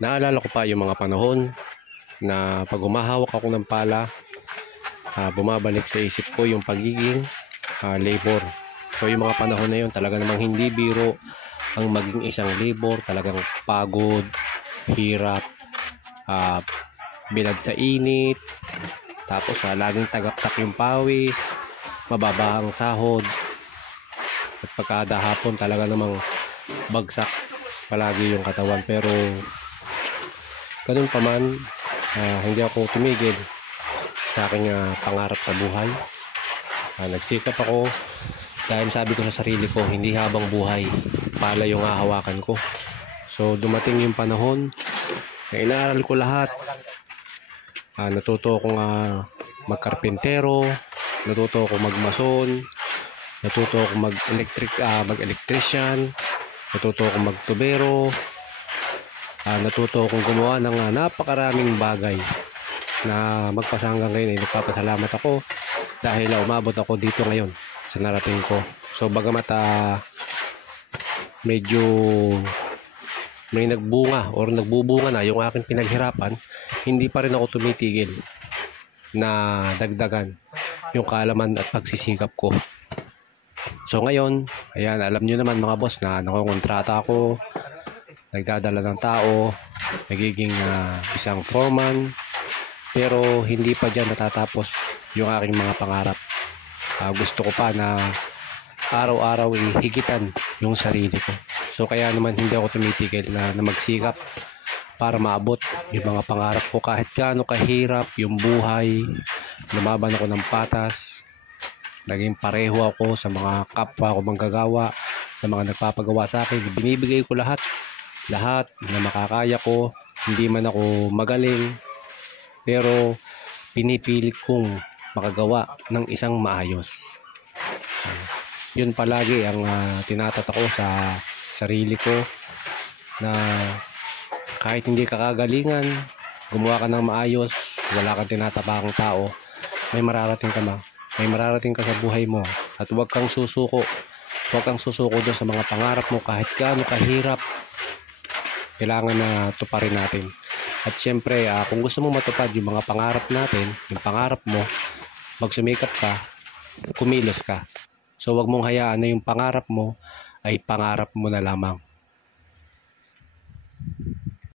Naalala ko pa yung mga panahon na pag humahawak ako ng pala, bumabalik sa isip ko yung pagiging labor. So yung mga panahon na yun, talaga namang hindi biro ang maging isang labor. Talagang pagod, hirap, bilad sa init, tapos laging tagaktak yung pawis, mababa ang sahod, at pagkada hapon talaga namang bagsak palagi yung katawan. Pero ganun pa man, hindi ako tumigil sa aking pangarap sa buhay. Nagsikap ako dahil sabi ko sa sarili ko, hindi habang buhay pala yung hahawakan ko. So dumating yung panahon na inaaral ko lahat. Natuto akong magkarpentero, natuto akong magmason, natuto akong mag-electrician, natuto akong magtubero, natuto akong gumawa ng napakaraming bagay na magpasa hanggang ngayon ay nagpapasalamat ako dahil umabot ako dito ngayon sa narating ko. So bagamat medyo may nagbunga or nagbubunga na yung aking pinaghirapan, hindi pa rin ako tumitigil na dagdagan yung kaalaman at pagsisikap ko. So ngayon, ayan, alam nyo naman mga boss na nakongontrata ako, nagdadala ng tao, nagiging isang foreman, pero hindi pa dyan natatapos yung aking mga pangarap. Gusto ko pa na araw-araw higitan yung sarili ko. So kaya naman hindi ako tumitigil na magsikap para maabot yung mga pangarap ko. Kahit gaano kahirap yung buhay, lumaban ako ng patas, naging pareho ako sa mga kapwa ko manggagawa, sa mga nagpapagawa sa akin. Binibigay ko lahat na makakaya ko. Hindi man ako magaling, pero pinipilit kong makagawa ng isang maayos. Yun palagi ang tinatatak ko sa sarili ko, na kahit hindi ka kagalingan, gumawa ka ng maayos, wala kang tinatapakang tao, may mararating ka sa buhay mo. At huwag kang susuko doon sa mga pangarap mo. Kahit gaano kahirap, kailangan na tuparin natin. At syempre, kung gusto mo matupad yung mga pangarap natin, yung pangarap mo, magsumikap ka, kumilos ka. So wag mong hayaan na yung pangarap mo ay pangarap mo na lamang.